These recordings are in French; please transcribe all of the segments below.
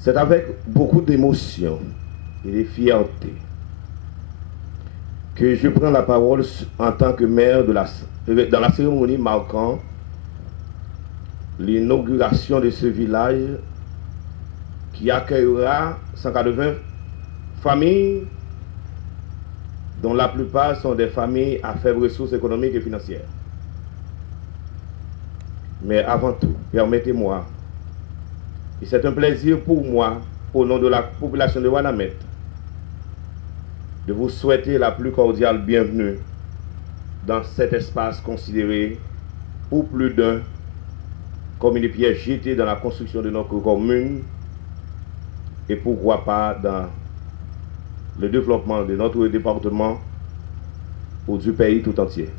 C'est avec beaucoup d'émotion et de fierté que je prends la parole en tant que maire dans la cérémonie marquant l'inauguration de ce village qui accueillera 180 familles dont la plupart sont des familles à faibles ressources économiques et financières. Mais avant tout, permettez-moi, et c'est un plaisir pour moi, au nom de la population de Ouanamètre, de vous souhaiter la plus cordiale bienvenue dans cet espace considéré pour plus d'un comme une pierre jetée dans la construction de notre commune et pourquoi pas dans le développement de notre département ou du pays tout entier.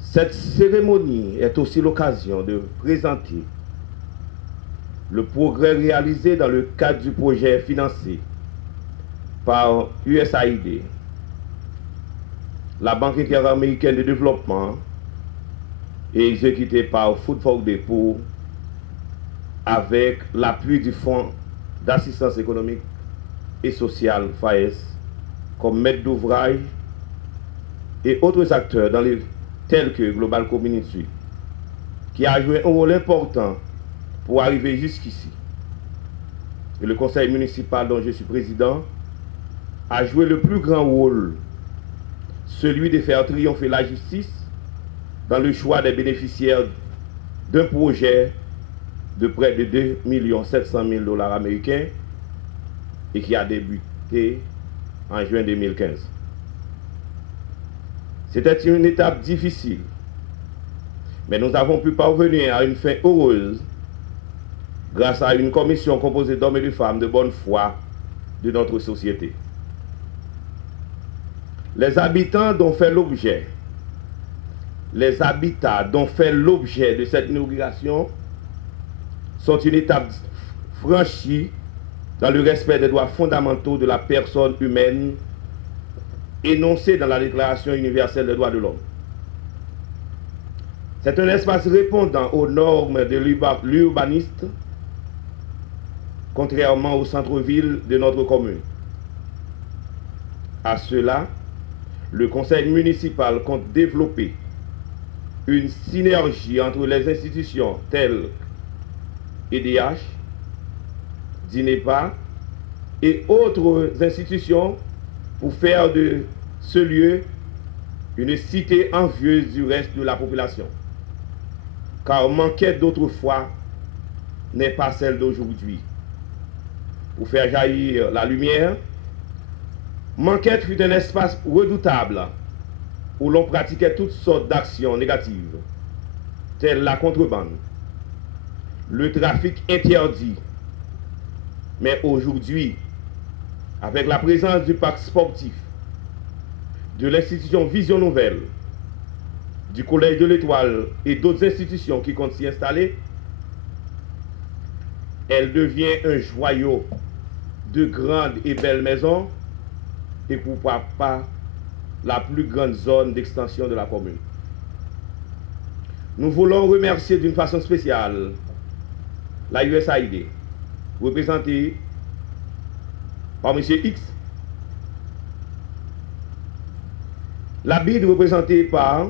Cette cérémonie est aussi l'occasion de présenter le progrès réalisé dans le cadre du projet financé par USAID, la Banque interaméricaine de développement, et exécuté par Food for the Poor avec l'appui du Fonds d'assistance économique et sociale FAES comme maître d'ouvrage et autres acteurs tels que Global Community, qui a joué un rôle important pour arriver jusqu'ici. Et le conseil municipal dont je suis président a joué le plus grand rôle, celui de faire triompher la justice dans le choix des bénéficiaires d'un projet de près de 2 700 000 $ américains et qui a débuté en juin 2015. C'était une étape difficile, mais nous avons pu parvenir à une fin heureuse grâce à une commission composée d'hommes et de femmes de bonne foi de notre société. Les habitats dont fait l'objet de cette inauguration sont une étape franchie dans le respect des droits fondamentaux de la personne humaine énoncés dans la Déclaration universelle des droits de l'homme. C'est un espace répondant aux normes de l'urbaniste, contrairement au centre-ville de notre commune. À cela, le conseil municipal compte développer une synergie entre les institutions telles EDH, DINEPA et autres institutions pour faire de ce lieu une cité envieuse du reste de la population. Car Manquette d'autrefois n'est pas celle d'aujourd'hui. Pour faire jaillir la lumière, Manquette fut un espace redoutable où l'on pratiquait toutes sortes d'actions négatives, telles la contrebande, le trafic interdit. Mais aujourd'hui, avec la présence du parc sportif, de l'institution Vision Nouvelle, du Collège de l'Étoile et d'autres institutions qui comptent s'y installer, elle devient un joyau de grandes et belles maisons et pourquoi pas la plus grande zone d'extension de la commune. Nous voulons remercier d'une façon spéciale la USAID, représentée par M. X, la BID représentée par,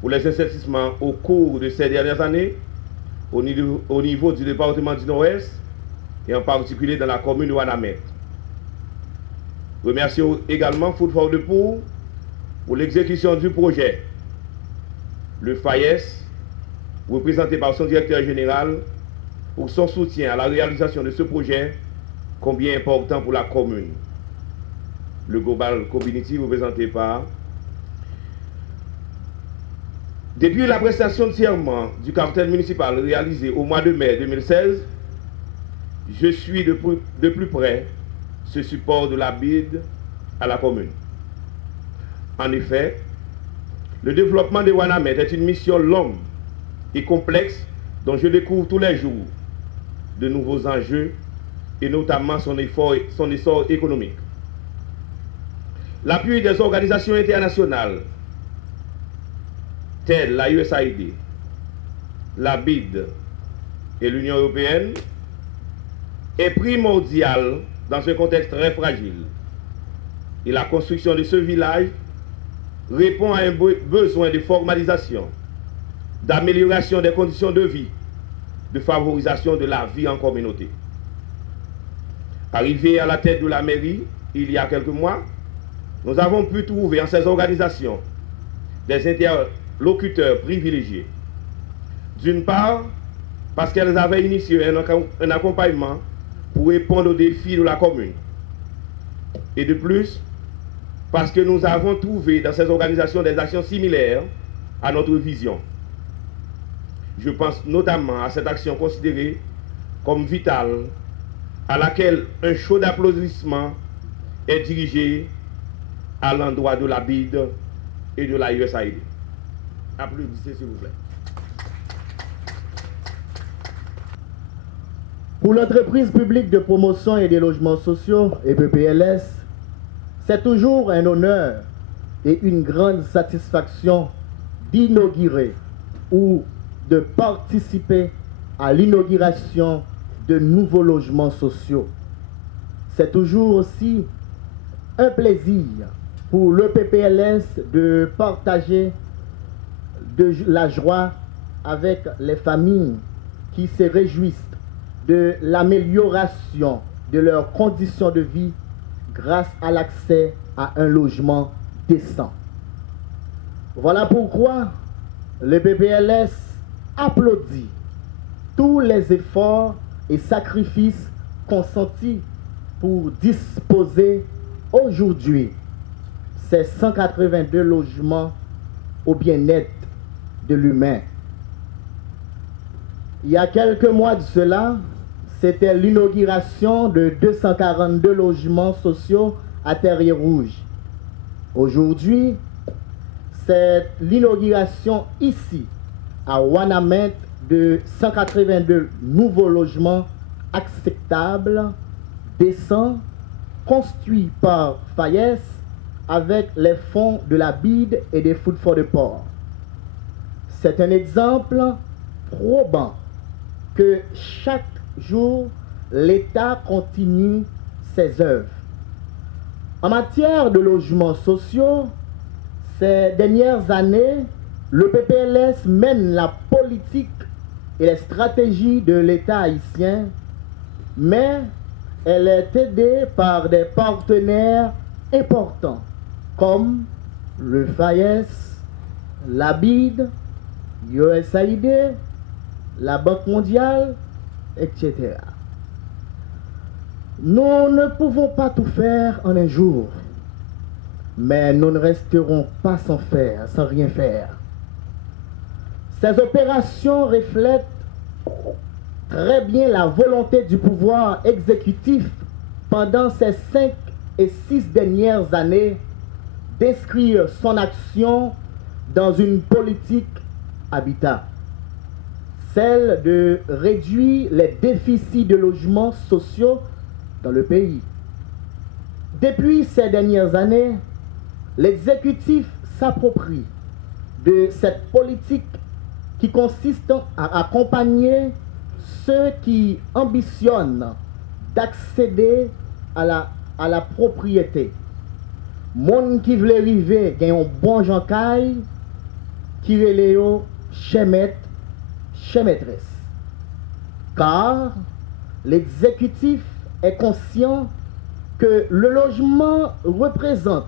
pour les investissements au cours de ces dernières années, au niveau du département du Nord-Est, et en particulier dans la commune de Ouanamètre. Remercions également Food for the Poor pour l'exécution du projet. Le FAES, représenté par son directeur général, pour son soutien à la réalisation de ce projet, combien important pour la commune. Le Global Community, représenté par... Depuis la prestation de serment du cartel municipal réalisé au mois de mai 2016, je suis de plus près ce support de la BID à la commune. En effet, le développement de Ouanamètre est une mission longue et complexe dont je découvre tous les jours de nouveaux enjeux et notamment son essor économique. L'appui des organisations internationales telles la USAID, la BID et l'Union européenne est primordiale dans un contexte très fragile. Et la construction de ce village répond à un besoin de formalisation, d'amélioration des conditions de vie, de favorisation de la vie en communauté. Arrivé à la tête de la mairie, il y a quelques mois, nous avons pu trouver en ces organisations des interlocuteurs privilégiés. D'une part, parce qu'elles avaient initié un accompagnement pour répondre aux défis de la commune. Et de plus, parce que nous avons trouvé dans ces organisations des actions similaires à notre vision. Je pense notamment à cette action considérée comme vitale, à laquelle un chaud d'applaudissements est dirigé à l'endroit de la BID et de la USAID. Applaudissez s'il vous plaît. Pour l'entreprise publique de promotion et des logements sociaux, EPPLS, c'est toujours un honneur et une grande satisfaction d'inaugurer ou de participer à l'inauguration de nouveaux logements sociaux. C'est toujours aussi un plaisir pour l'EPPLS de partager de la joie avec les familles qui se réjouissent de l'amélioration de leurs conditions de vie grâce à l'accès à un logement décent. Voilà pourquoi le PPLS applaudit tous les efforts et sacrifices consentis pour disposer aujourd'hui ces 182 logements au bien-être de l'humain. Il y a quelques mois de cela, c'était l'inauguration de 242 logements sociaux à Terrier-Rouge. Aujourd'hui, c'est l'inauguration ici, à Ouanaminthe, de 182 nouveaux logements acceptables, décents, construits par FAIES avec les fonds de la BID et des Food for the Poor. C'est un exemple probant que chaque jour, l'État continue ses œuvres. En matière de logements sociaux, ces dernières années, le PPLS mène la politique et les stratégies de l'État haïtien, mais elle est aidée par des partenaires importants comme le FAIES, la BID, USAID, la Banque mondiale, etc. Nous ne pouvons pas tout faire en un jour, mais nous ne resterons pas sans rien faire. Ces opérations reflètent très bien la volonté du pouvoir exécutif pendant ces 5 et 6 dernières années d'inscrire son action dans une politique habitat, celle de réduire les déficits de logements sociaux dans le pays. Depuis ces dernières années, l'exécutif s'approprie de cette politique qui consiste à accompagner ceux qui ambitionnent d'accéder à la propriété. Moun qui veut arriver, gagne un bon jancaille, qui relève chez maître, chez maîtresse. Car l'exécutif est conscient que le logement représente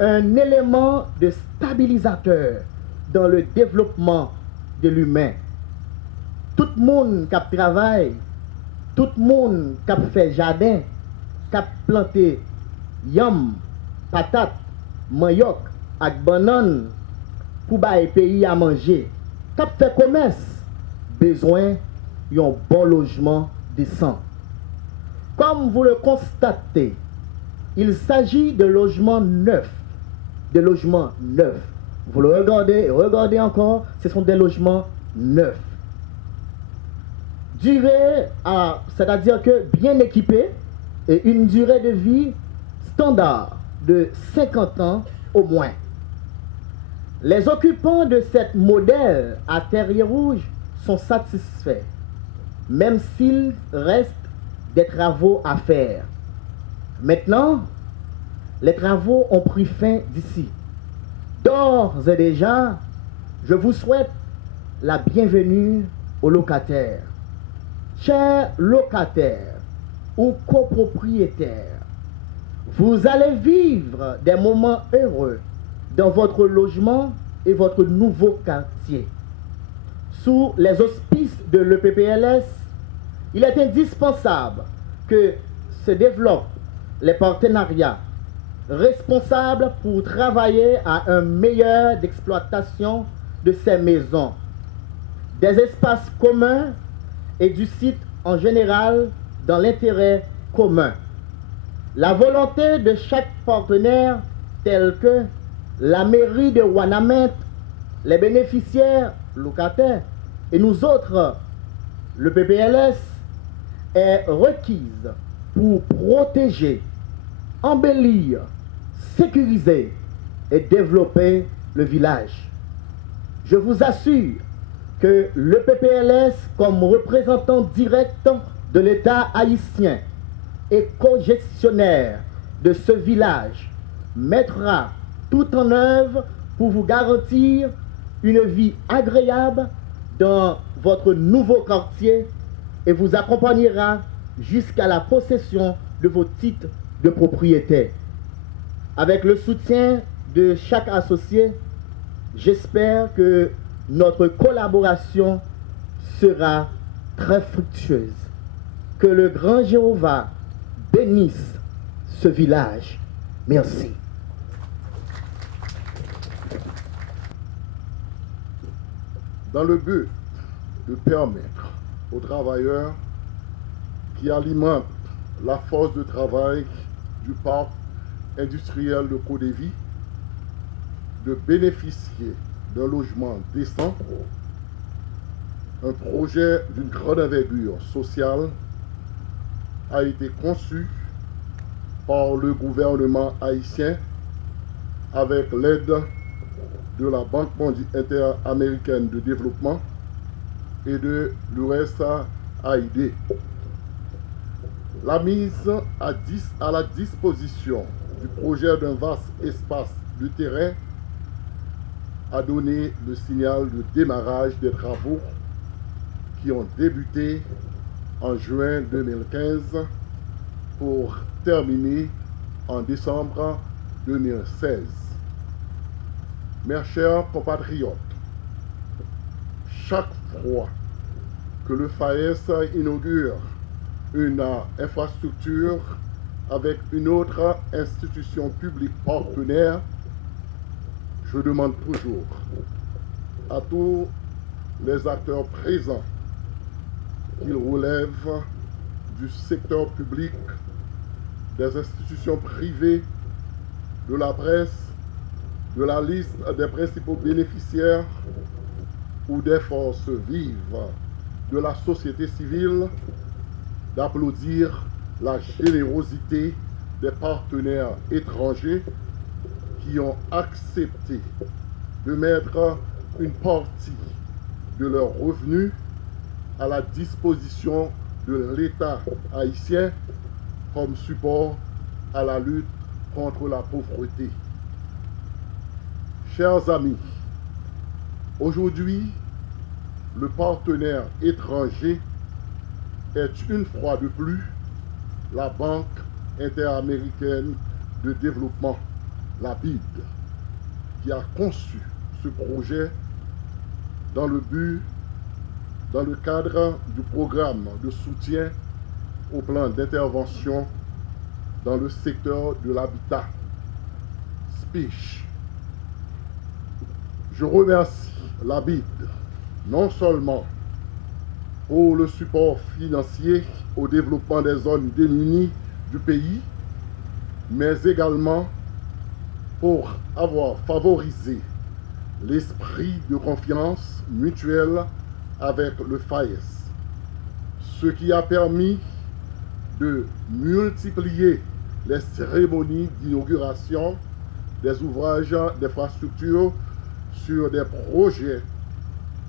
un élément de stabilisateur dans le développement de l'humain. Tout le monde qui travaille, tout le monde qui fait jardin, qui planté yam, patate, manioc, ak banane pour bailler pays à manger, qui fait commerce, besoin d'un bon logement décent. Comme vous le constatez, il s'agit de logements neufs. Des logements neufs. Vous le regardez et regardez encore, ce sont des logements neufs. Durée, c'est-à-dire que bien équipés et une durée de vie standard de 50 ans au moins. Les occupants de cette modèle à Terrier-Rouge sont satisfaits même s'il reste des travaux à faire. Maintenant, les travaux ont pris fin d'ici. D'ores et déjà, je vous souhaite la bienvenue aux locataires. Chers locataires ou copropriétaires, vous allez vivre des moments heureux dans votre logement et votre nouveau quartier. Sous les auspices de l'EPPLS, il est indispensable que se développent les partenariats responsables pour travailler à un meilleur d'exploitation de ces maisons, des espaces communs et du site en général dans l'intérêt commun. La volonté de chaque partenaire, telle que la mairie de Ouanaminthe, les bénéficiaires locataires et nous autres, le PPLS, est requise pour protéger, embellir, sécuriser et développer le village. Je vous assure que le PPLS, comme représentant direct de l'État haïtien et co-gestionnaire de ce village, mettra tout en œuvre pour vous garantir une vie agréable dans votre nouveau quartier et vous accompagnera jusqu'à la possession de vos titres de propriété. Avec le soutien de chaque associé, j'espère que notre collaboration sera très fructueuse. Que le grand Jéhovah bénisse ce village. Merci. Dans le but de permettre aux travailleurs qui alimentent la force de travail du parc industriel de Côte-de-Vie de bénéficier d'un logement décent, un projet d'une grande envergure sociale a été conçu par le gouvernement haïtien avec l'aide de la Banque interaméricaine de développement et de l'USAID. La mise à la disposition du projet d'un vaste espace de terrain a donné le signal de démarrage des travaux qui ont débuté en juin 2015 pour terminer en décembre 2016. Mes chers compatriotes, chaque fois que le FAES inaugure une infrastructure avec une autre institution publique partenaire, je demande toujours à tous les acteurs présents qu'ils relèvent du secteur public, des institutions privées, de la presse, de la liste des principaux bénéficiaires ou des forces vives de la société civile d'applaudir la générosité des partenaires étrangers qui ont accepté de mettre une partie de leurs revenus à la disposition de l'État haïtien comme support à la lutte contre la pauvreté. Chers amis, aujourd'hui, le partenaire étranger est une fois de plus la Banque interaméricaine de développement, la BID, qui a conçu ce projet dans le cadre du programme de soutien au plan d'intervention dans le secteur de l'habitat, SPICH. Je remercie la BID non seulement pour le support financier au développement des zones démunies du pays, mais également pour avoir favorisé l'esprit de confiance mutuelle avec le FAES, ce qui a permis de multiplier les cérémonies d'inauguration des ouvrages d'infrastructure sur des projets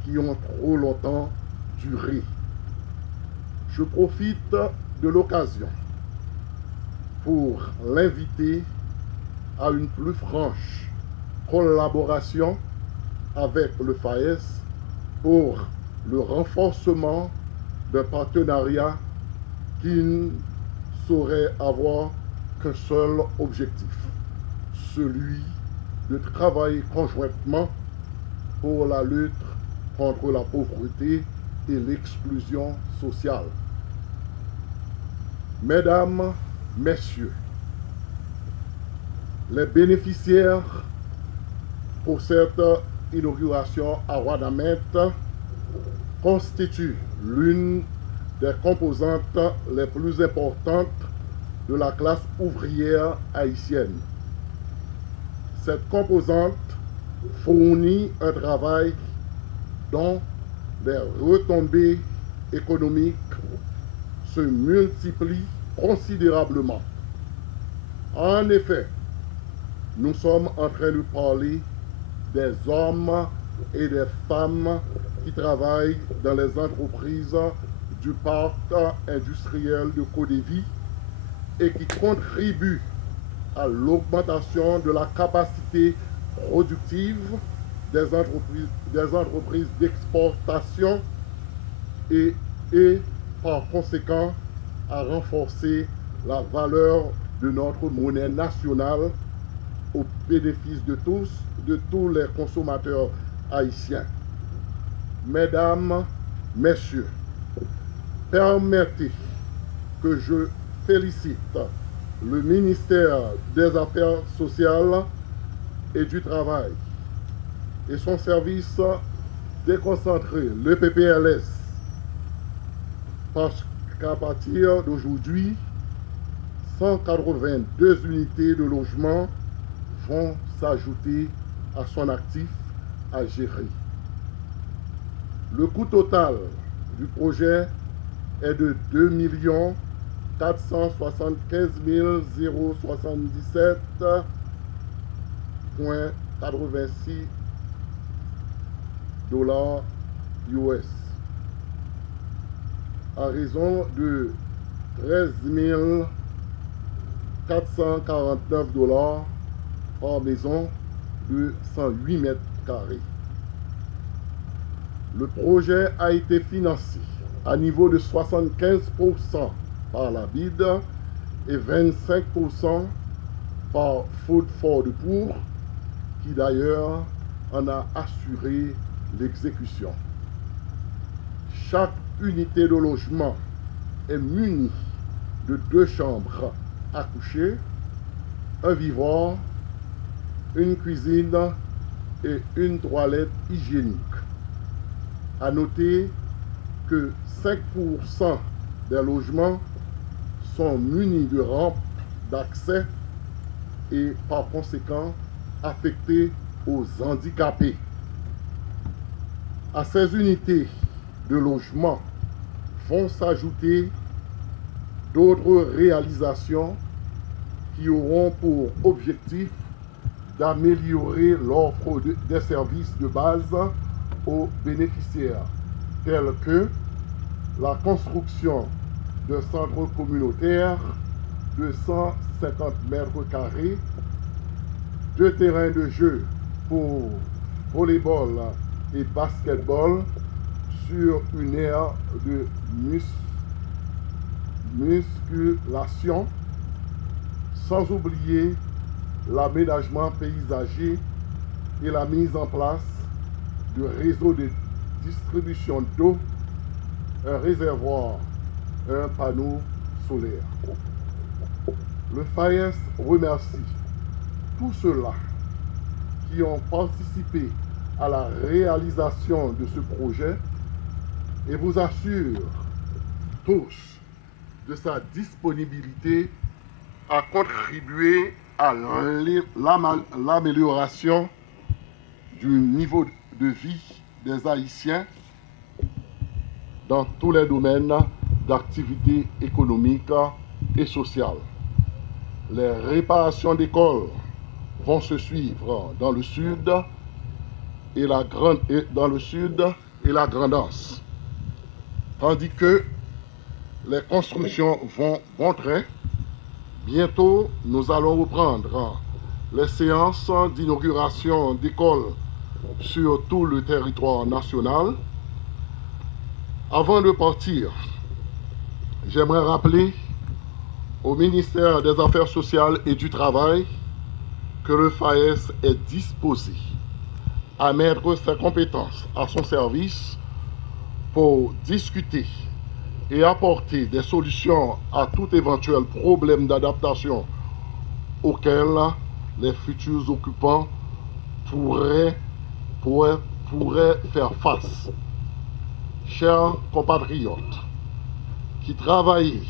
qui ont trop longtemps duré. Je profite de l'occasion pour l'inviter à une plus franche collaboration avec le FAES pour le renforcement d'un partenariat qui ne saurait avoir qu'un seul objectif, celui de travailler conjointement pour la lutte contre la pauvreté et l'exclusion sociale. Mesdames, Messieurs, les bénéficiaires pour cette inauguration à Ouadamette constituent l'une des composantes les plus importantes de la classe ouvrière haïtienne. Cette composante fournit un travail dont les retombées économiques se multiplient considérablement. En effet, nous sommes en train de parler des hommes et des femmes qui travaillent dans les entreprises du parc industriel de Codévi et qui contribuent à l'augmentation de la capacité productive des entreprises d'exportation et par conséquent à renforcer la valeur de notre monnaie nationale au bénéfice de tous les consommateurs haïtiens. Mesdames, Messieurs, permettez que je félicite le ministère des Affaires sociales et du Travail et son service déconcentré, le PPLS, parce qu'à partir d'aujourd'hui, 182 unités de logement vont s'ajouter à son actif à gérer. Le coût total du projet est de 2 475 077,86 $ US, à raison de 13 449 $ par maison de 108 mètres carrés. Le projet a été financé à niveau de 75% par la BID et 25% par Food for the Poor, qui d'ailleurs en a assuré l'exécution. Chaque unité de logement est munie de 2 chambres à coucher, un vivant, une cuisine et une toilette hygiénique. À noter que 5% des logements sont munis de rampes d'accès et par conséquent affectés aux handicapés. À ces unités de logement vont s'ajouter d'autres réalisations qui auront pour objectif d'améliorer l'offre des services de base aux bénéficiaires, tels que la construction d'un centre communautaire de 150 mètres carrés, 2 terrains de jeu pour volleyball et basketball sur une aire de musculation, sans oublier l'aménagement paysager et la mise en place de réseaux de distribution d'eau, un réservoir, un panneau solaire. Le FAES remercie tous ceux-là qui ont participé à la réalisation de ce projet et vous assure tous de sa disponibilité à contribuer à l'amélioration du niveau de vie des Haïtiens dans tous les domaines d'activité économique et sociale. Les réparations d'écoles vont se suivre dans le sud et la Grand'Anse, tandis que les constructions vont bon train. Bientôt, nous allons reprendre les séances d'inauguration d'écoles sur tout le territoire national. Avant de partir, j'aimerais rappeler au ministère des Affaires sociales et du Travail que le FAES est disposé à mettre ses compétences à son service pour discuter et apporter des solutions à tout éventuel problème d'adaptation auquel les futurs occupants pourraient faire face. Chers compatriotes qui travaillent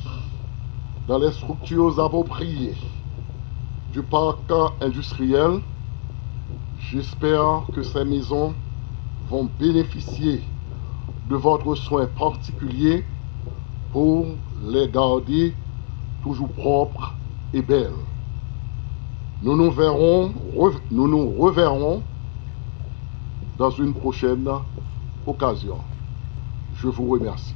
dans les structures appropriées du parc industriel, j'espère que ces maisons vont bénéficier de votre soin particulier pour les garder toujours propres et belles. Nous nous reverrons dans une prochaine occasion. Je vous remercie.